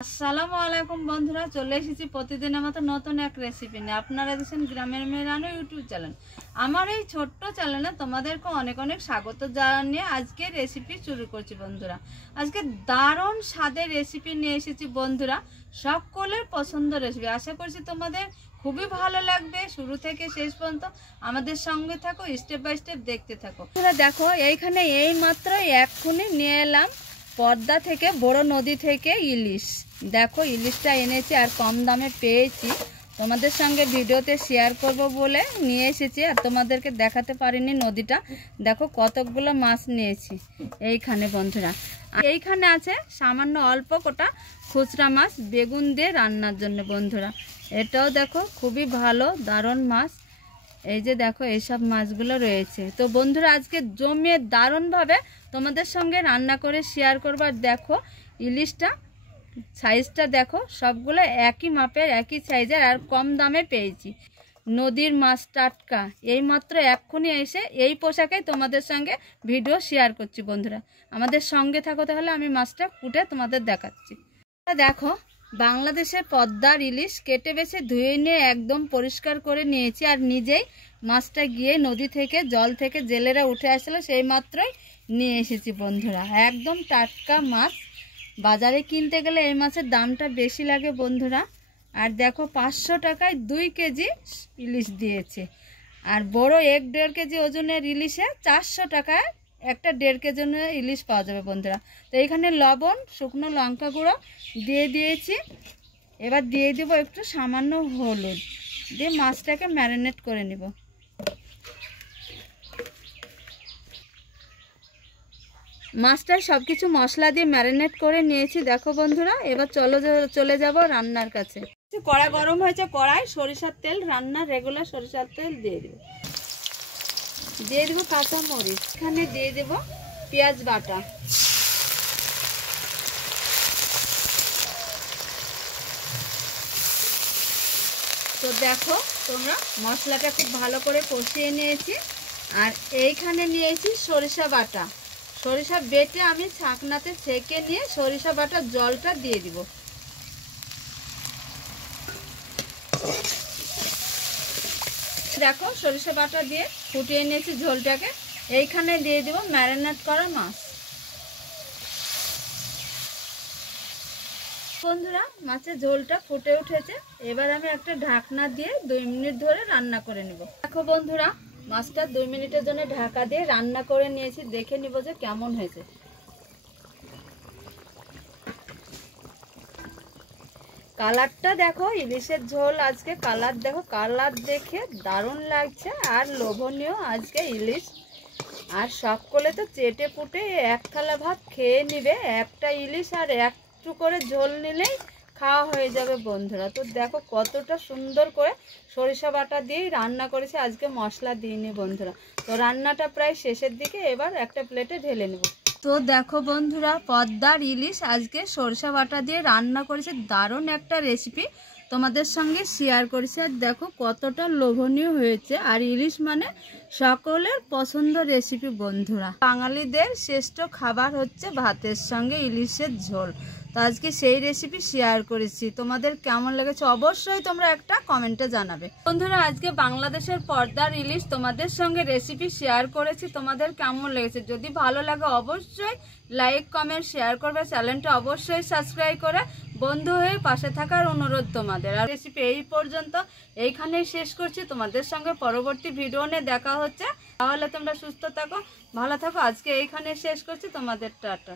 আসসালামু আলাইকুম বন্ধুরা, চলে এসেছি প্রতিদিনের মতো নতুন এক রেসিপি নিয়ে। আপনারা দেখছেন গ্রামের মেয়ে রান্না ইউটিউব চ্যানেল। আমার এই ছোট্ট চ্যানেলে তোমাদেরকে অনেক অনেক স্বাগত জানিয়ে আজকে রেসিপি শুরু করছি বন্ধুরা। আজকে দারুণ স্বাদের রেসিপি নিয়ে এসেছি বন্ধুরা, সকলের পছন্দ রেসিপি। আশা করছি তোমাদের খুবই ভালো লাগবে। শুরু থেকে শেষ পর্যন্ত আমাদের সঙ্গে থাকো, স্টেপ বাই স্টেপ দেখতে থাকো। দেখো এইখানে এই মাত্র এক্ষুনি নিয়ে এলাম পদ্মা থেকে, বড় নদী থেকে ইলিশ। দেখো ইলিশটা এনেছি আর কম দামে পেয়েছি, তোমাদের সঙ্গে ভিডিওতে শেয়ার করব বলে নিয়ে এসেছি আর তোমাদেরকে দেখাতে পারিনি নদীটা। দেখো কতকগুলো মাছ নিয়েছি এইখানে বন্ধুরা। এইখানে আছে সামান্য অল্প কটা খুচরা মাছ বেগুন দিয়ে রান্নার জন্য বন্ধুরা। এটাও দেখো খুবই ভালো দারুণ মাছ। এই যে দেখো এইসব মাছগুলো রয়েছে। তো বন্ধুরা আজকে জমিয়ে দারুণভাবে তোমাদের সঙ্গে রান্না করে শেয়ার করবার। দেখো ইলিশটা সাইজটা দেখো, সবগুলো একই মাপের একই সাইজের আর কম দামে পেয়েছি। নদীর মাছ টাটকা, এইমাত্র এক্ষুনি এসে এই পোশাকেই তোমাদের সঙ্গে ভিডিও শেয়ার করছি বন্ধুরা। আমাদের সঙ্গে থাকো, তাহলে আমি মাছটা কুটে তোমাদের দেখাচ্ছি। দেখো বাংলাদেশের পদ্মার ইলিশ কেটে বেছে ধুয়ে নিয়ে একদম পরিষ্কার করে নিয়েছি আর নিজেই মাছটা গিয়ে নদী থেকে জল থেকে জেলেরা উঠে আসলে সেই মাত্রই নিয়ে এসেছি বন্ধুরা। একদম টাটকা মাছ। বাজারে কিনতে গেলে এই মাছের দামটা বেশি লাগে বন্ধুরা। আর দেখো 500 টাকায় 2 কেজি ইলিশ দিয়েছে। আর বড় 1-1.5 কেজি ওজনের ইলিশে 400 টাকায় একটা 1.5 কেজি ইলিশ পাওয়া যাবে বন্ধুরা। তো এখানে লবণ, শুকনো লঙ্কা গুঁড়ো দিয়ে দিয়েছি। এবার দিয়ে দেবো একটু সামান্য হলুদ দিয়ে মাছটাকে ম্যারিনেট করে নিব। মাছটায় সব কিছু মশলা দিয়ে ম্যারিনেট করে নিয়েছি দেখো বন্ধুরা। এবার চলে যাব রান্নার কাছে। কড়া গরম হয়েছে, কড়াই সরিষার তেল, রান্নার রেগুলার সরিষার তেল দিয়ে দেব কাঁচা মরিচ, এখানে দিয়ে দেব পেঁয়াজ বাটা, তো দেখো তোমরা মশলাটা খুব ভালো করে কষিয়ে নিয়েছি। আর এইখানে নিয়েছি সরিষা বাটা, সরিষা বেটে আমি ছাঁকনাতে ছেঁকে নিয়ে সরিষা বাটার জলটা দিয়ে দিব। দেখো সরিষা বাটা দিয়ে ফুটিয়ে নিয়েছি ঝোলটাকে। এইখানে দিয়ে দিব ম্যারিনেট করা মাছ। বন্ধুরা মাছের ঝোলটা ফুটে উঠেছে, এবার আমি একটা ঢাকনা দিয়ে 2 মিনিট ধরে রান্না করে নিব। দেখো বন্ধুরা মাছটা 2 মিনিটের জন্য ঢাকা দিয়ে রান্না করে নিয়েছি, দেখে নিব যে কেমন হয়েছে। কালারটা দেখো, ইলিশের ঝোল আজকে কালার দেখো, কালার দেখে দারুণ লাগছে আর লোভনীয় আজকে ইলিশ। আর সকলে তো চেটে পুটে এক থালা ভাত খেয়ে নিবে। একটা ইলিশ আর একটু করে ঝোল নিলেই খাওয়া হয়ে যাবে বন্ধুরা। তো দেখো কতটা সুন্দর করে সরিষা বাটা দিয়েই রান্না করেছি, আজকে মশলা দিইনি বন্ধুরা। তো রান্নাটা প্রায় শেষের দিকে, এবার একটা প্লেটে ঢেলে নেব। তো দেখো বন্ধুরা পদ্মার ইলিশ আজকে সরিষা বাটা দিয়ে রান্না করেছি, দারুণ একটা রেসিপি তোমাদের সঙ্গে শেয়ার করেছি। আর দেখো কতটা লোভনীয় হয়েছে। আর ইলিশ মানে সকলের পছন্দ রেসিপি বন্ধুরা। বাঙালিদের শ্রেষ্ঠ খাবার হচ্ছে ভাতের সঙ্গে ইলিশের ঝোল। তো আজকে সেই রেসিপি শেয়ার করেছি, তোমাদের কেমন লেগেছে অবশ্যই তোমরা একটা কমেন্টে জানাবে বন্ধুরা। আজকে বাংলাদেশের পদ্মার ইলিশ তোমাদের সঙ্গে রেসিপি শেয়ার করেছি, তোমাদের কেমন লেগেছে যদি ভালো লাগে অবশ্যই লাইক কমেন্ট শেয়ার করবে। চ্যানেলটা অবশ্যই সাবস্ক্রাইব করে বন্ধু হয়ে পাশে থাকার অনুরোধ তোমাদের। আর রেসিপি এই পর্যন্ত এইখানেই শেষ করছি, তোমাদের সঙ্গে পরবর্তী ভিডিও নিয়ে দেখা হচ্ছে। তাহলে তোমরা সুস্থ থাকো, ভালো থাকো। আজকে এইখানে শেষ করছি, তোমাদের টাটা।